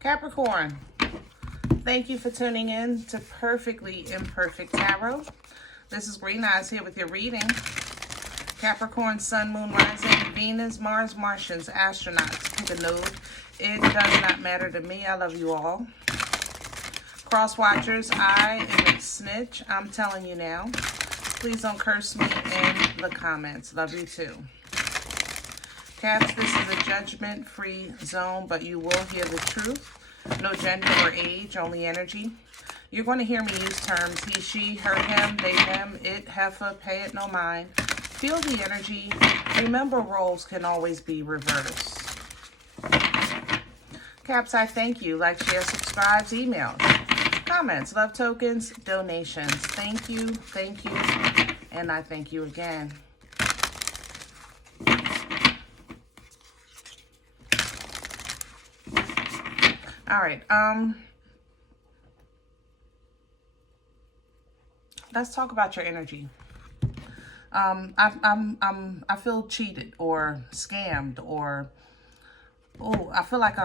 Capricorn, thank you for tuning in to Perfectly Imperfect Tarot. This is Green Eyes here with your reading. Capricorn, Sun, Moon, Rising, Venus, Mars, Martians, astronauts, pick a node. It does not matter to me. I love you all. Cross watchers, I am a snitch. I'm telling you now. Please don't curse me in the comments. Love you too. Caps, this is a judgment-free zone, but you will hear the truth. No gender or age, only energy. You're going to hear me use terms he, she, her, him, they, them, it, heifer, pay it, no mind. Feel the energy. Remember, roles can always be reversed. Caps, I thank you. Like, share, subscribes, emails, comments, love tokens, donations. Thank you, and I thank you again. All right, let's talk about your energy. I feel cheated or scammed, or I feel like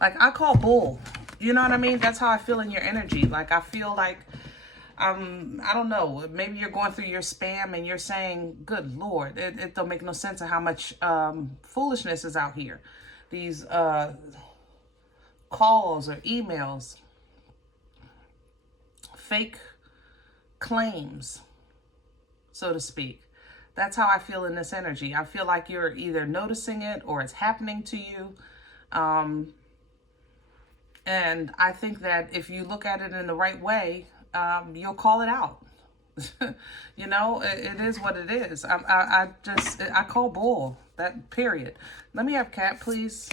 I call bull. You know what I mean? That's how I feel in your energy. Like, I feel like I don't know, maybe you're going through your spam and you're saying, good Lord, it don't make no sense of how much foolishness is out here. These calls or emails, fake claims, so to speak. That's how I feel in this energy. I feel like you're either noticing it or it's happening to you. And I think that if you look at it in the right way, you'll call it out. You know, it is what it is. I call bull, that period. Let me have Cat, please.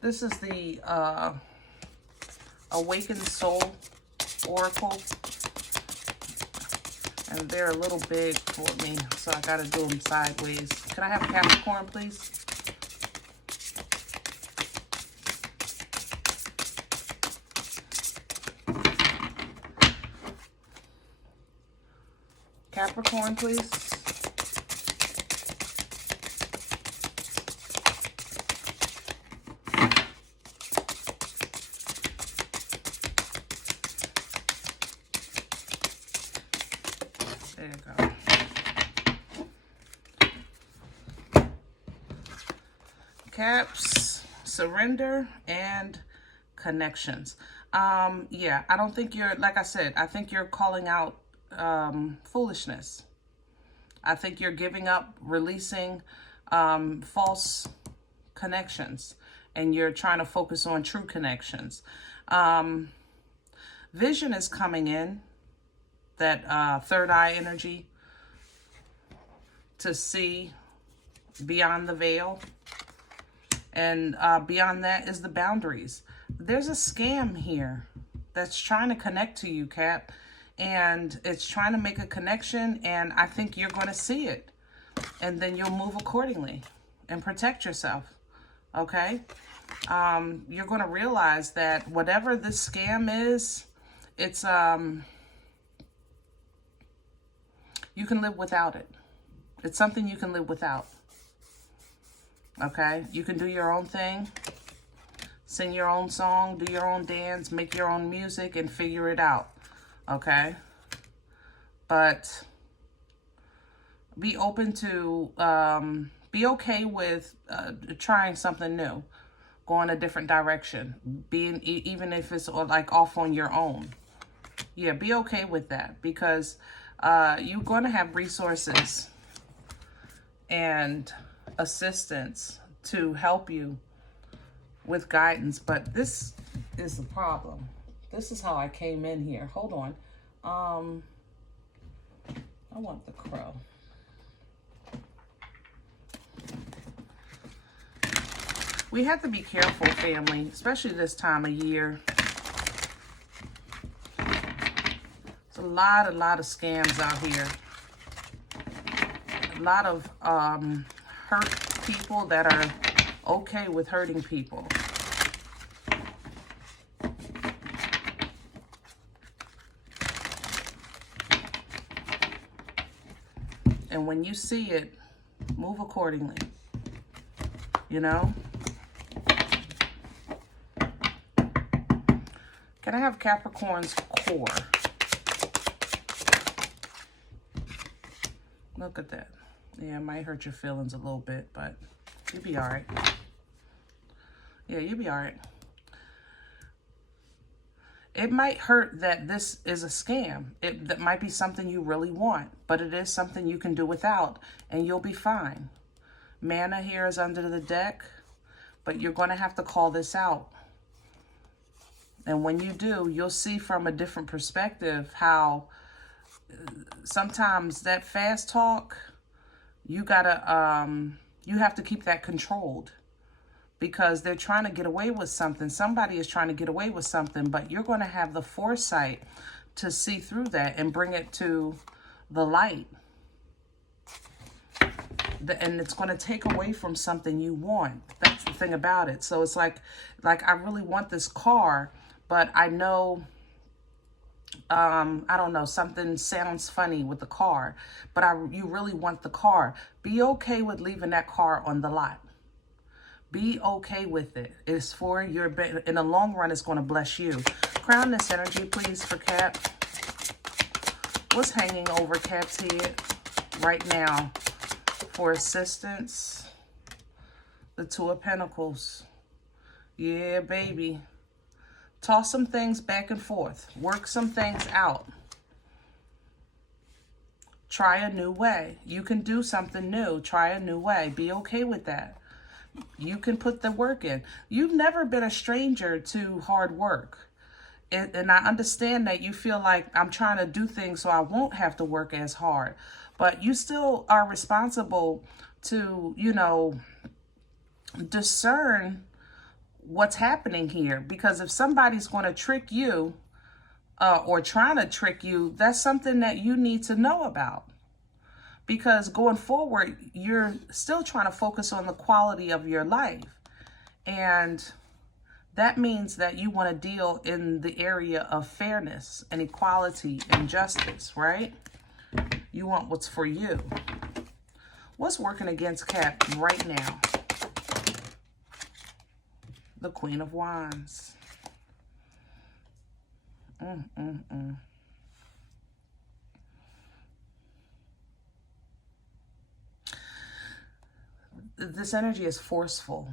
This is the Awakened Soul Oracle. And they're a little big for me, so I gotta do them sideways. Can I have Capricorn, please? Capricorn, please. There you go. Caps, surrender, and connections. Yeah, I don't think you're, like I said, I think you're calling out foolishness. I think you're giving up, releasing false connections, and you're trying to focus on true connections. Vision is coming in, that third eye energy, to see beyond the veil. And beyond that is the boundaries. There's a scam here that's trying to connect to you, Cap. And it's trying to make a connection, and I think you're going to see it. And then you'll move accordingly and protect yourself, okay? You're going to realize that whatever this scam is, it's, you can live without it. It's something you can live without, okay? You can do your own thing, sing your own song, do your own dance, make your own music, and figure it out. Okay, but be open to, be okay with trying something new, going a different direction, being, even if it's like off on your own. Yeah, be okay with that, because you're going to have resources and assistance to help you with guidance, but this is the problem. This is how I came in here. Hold on. I want the crow. We have to be careful, family, especially this time of year. There's a lot of scams out here. A lot of hurt people that are okay with hurting people. And when you see it, move accordingly. You know? Can I have Capricorn's core? Look at that. Yeah, it might hurt your feelings a little bit, but you'll be all right. Yeah, you'll be all right. It might hurt that this is a scam. That might be something you really want, but it is something you can do without, and you'll be fine. Mana here is under the deck, but you're going to have to call this out. And when you do, you'll see from a different perspective how sometimes that fast talk, you have to keep that controlled. Because they're trying to get away with something. Somebody is trying to get away with something, but you're going to have the foresight to see through that and bring it to the light. And it's going to take away from something you want. That's the thing about it. So it's like I really want this car, but I know, I don't know, something sounds funny with the car, but you really want the car. Be okay with leaving that car on the lot. Be okay with it. It's for your, in the long run, it's going to bless you. Crown this energy, please, for Cap. What's hanging over Cap's head right now for assistance? The Two of Pentacles. Yeah, baby. Toss some things back and forth. Work some things out. Try a new way. You can do something new. Try a new way. Be okay with that. You can put the work in. You've never been a stranger to hard work. And I understand that you feel like I'm trying to do things so I won't have to work as hard. But you still are responsible to, you know, discern what's happening here. Because if somebody's going to trick you or trying to trick you, that's something that you need to know about. Because going forward, you're still trying to focus on the quality of your life. And that means that you want to deal in the area of fairness and equality and justice, right? You want what's for you. What's working against Cap right now? The Queen of Wands. This energy is forceful.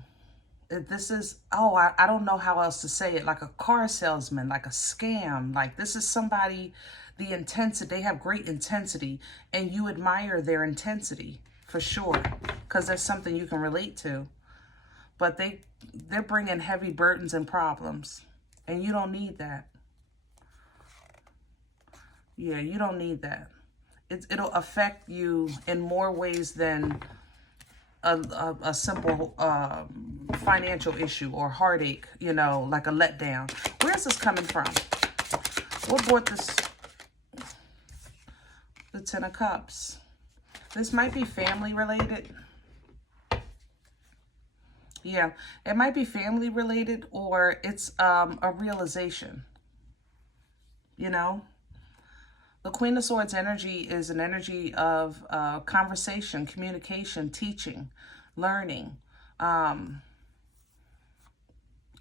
This is, I don't know how else to say it, like a car salesman, like a scam. Like this is somebody, the intensity, they have great intensity and you admire their intensity for sure because that's something you can relate to. But they're bringing heavy burdens and problems and you don't need that. Yeah, you don't need that. It'll affect you in more ways than a simple financial issue or heartache, you know, like a letdown. Where's this coming from? What brought this? The Ten of Cups. This might be family related. Yeah, it might be family related or it's a realization, you know? The Queen of Swords energy is an energy of conversation, communication, teaching, learning,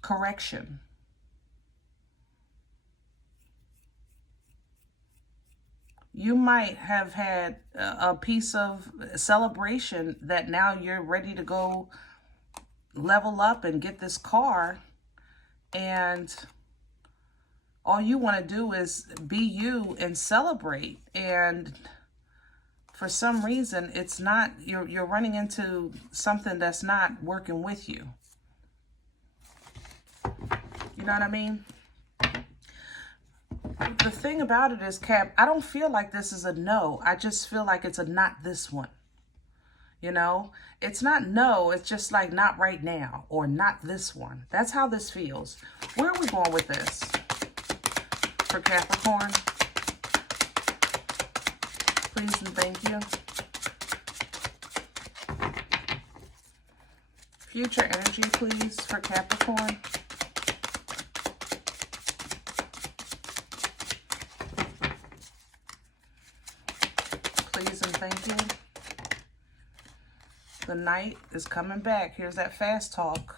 correction. You might have had a piece of celebration that now you're ready to go level up and get this car, and all you want to do is be you and celebrate. And for some reason, it's not, you're running into something that's not working with you. You know what I mean? The thing about it is, Cap, I don't feel like this is a no. I just feel like it's a not this one. You know, it's not no, it's just like not right now or not this one. That's how this feels. Where are we going with this? For Capricorn, please and thank you. Future energy, please, for Capricorn. Please and thank you. The Knight is coming back. Here's that fast talk.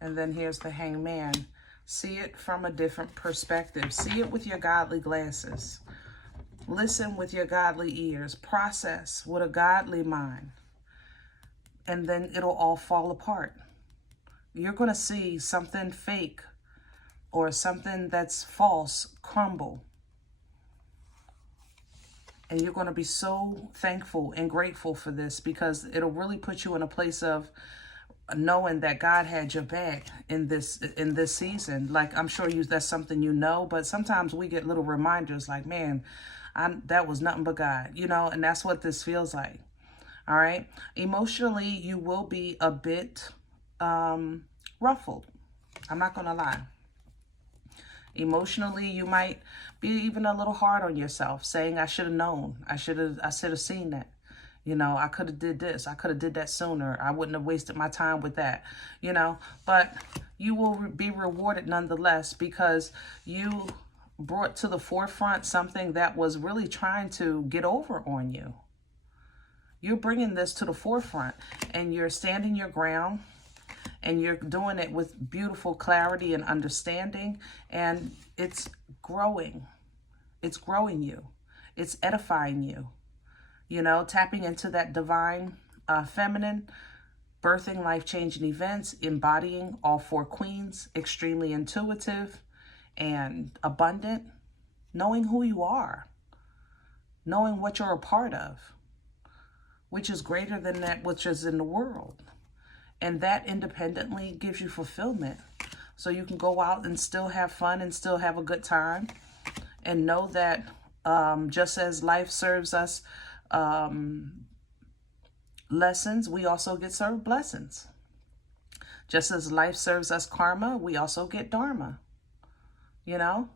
And then here's the Hangman. See it from a different perspective. See it with your godly glasses. Listen with your godly ears. Process with a godly mind. And then it'll all fall apart. You're going to see something fake or something that's false crumble. And you're going to be so thankful and grateful for this, because it'll really put you in a place of knowing that God had your back in this season. Like, I'm sure that's something you know, but sometimes we get little reminders like, man, that was nothing but God, you know, and that's what this feels like. All right. Emotionally, you will be a bit ruffled. I'm not going to lie. Emotionally, you might be even a little hard on yourself, saying, I should have known. I should have seen that. You know, I could have did this. I could have did that sooner. I wouldn't have wasted my time with that, you know. But you will be rewarded nonetheless, because you brought to the forefront something that was really trying to get over on you. You're bringing this to the forefront, and you're standing your ground, and you're doing it with beautiful clarity and understanding, and it's growing. It's growing you. It's edifying you. You know, tapping into that divine feminine, birthing life-changing events, embodying all four queens, extremely intuitive and abundant, knowing who you are, knowing what you're a part of, which is greater than that which is in the world. And that independently gives you fulfillment. So you can go out and still have fun and still have a good time, and know that just as life serves us lessons, we also get served blessings. Just as life serves us karma, we also get dharma. You know,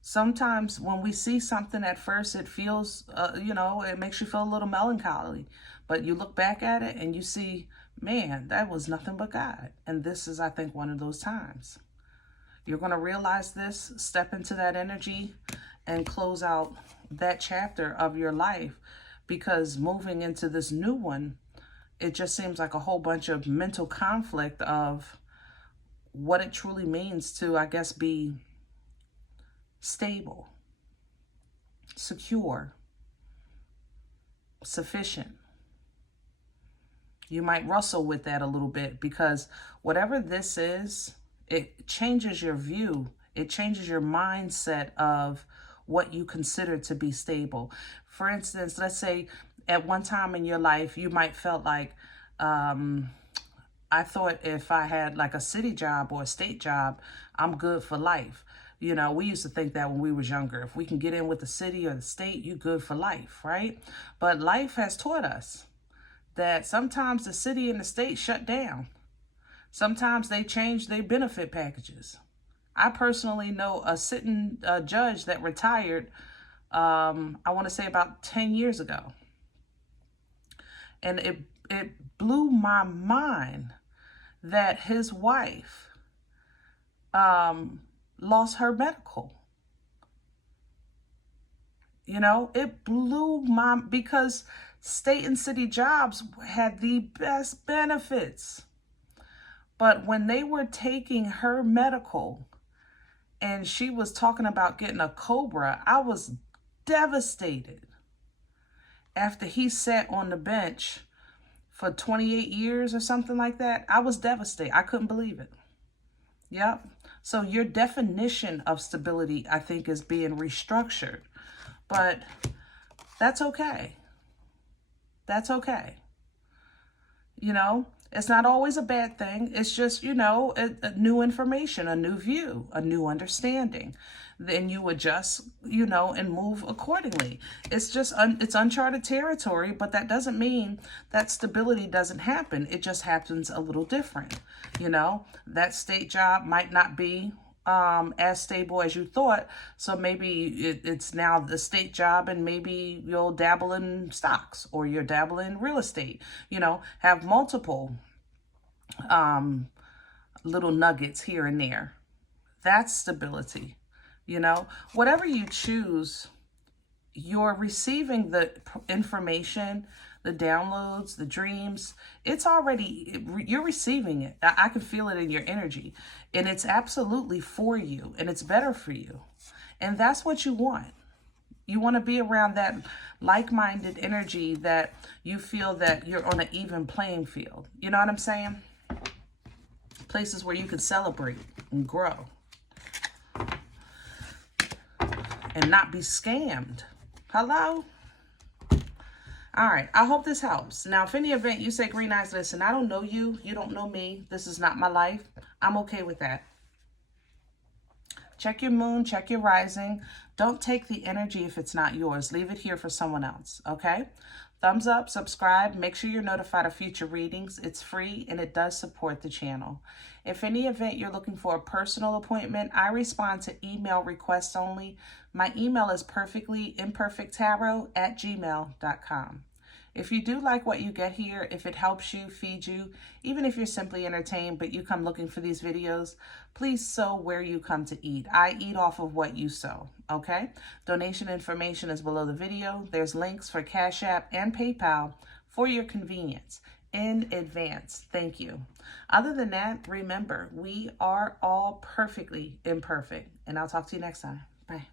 sometimes when we see something at first, it feels, you know, it makes you feel a little melancholy, but you look back at it and you see, man, that was nothing but God. And this is, I think, one of those times. You're going to realize this, step into that energy, and close out that chapter of your life, because moving into this new one, it just seems like a whole bunch of mental conflict of what it truly means to, I guess, be stable, secure, sufficient. You might wrestle with that a little bit, because whatever this is, it changes your view. It changes your mindset of what you consider to be stable. For instance, let's say at one time in your life, you might felt like, I thought if I had like a city job or a state job, I'm good for life. You know, we used to think that when we was younger. If we can get in with the city or the state, you good for life, right? But life has taught us that sometimes the city and the state shut down. Sometimes they change their benefit packages. I personally know a sitting judge that retired, I want to say about 10 years ago. And it blew my mind that his wife lost her medical. You know, it blew because state and city jobs had the best benefits. But when they were taking her medical and she was talking about getting a COBRA, I was devastated. After he sat on the bench for 28 years or something like that, I was devastated. I couldn't believe it. Yep. So your definition of stability, I think, is being restructured. But that's okay. That's okay. You know, it's not always a bad thing. It's just, you know, a new information, a new view, a new understanding. Then you adjust, you know, and move accordingly. It's just, it's uncharted territory, but that doesn't mean that stability doesn't happen. It just happens a little different. You know, that state job might not be as stable as you thought. So maybe it's now the state job, and maybe you'll dabble in stocks, or you're dabbling in real estate, you know, have multiple little nuggets here and there. That's stability. You know, whatever you choose, you're receiving the information, the downloads, the dreams. It's already, you're receiving it. I can feel it in your energy. And it's absolutely for you. And it's better for you. And that's what you want. You want to be around that like-minded energy that you feel that you're on an even playing field. You know what I'm saying? Places where you can celebrate and grow. And not be scammed. Hello? All right. I hope this helps. Now, if any event you say, Green Eyes, listen, I don't know you. You don't know me. This is not my life. I'm okay with that. Check your moon. Check your rising. Don't take the energy if it's not yours. Leave it here for someone else. Okay? Thumbs up, subscribe, make sure you're notified of future readings. It's free and it does support the channel. If any event you're looking for a personal appointment, I respond to email requests only. My email is perfectlyimperfecttarot@gmail.com. If you do like what you get here, if it helps you, feed you, even if you're simply entertained but you come looking for these videos, please sow where you come to eat. I eat off of what you sow, okay? Donation information is below the video. There's links for Cash App and PayPal for your convenience. In advance, thank you. Other than that, remember, we are all perfectly imperfect. And I'll talk to you next time. Bye.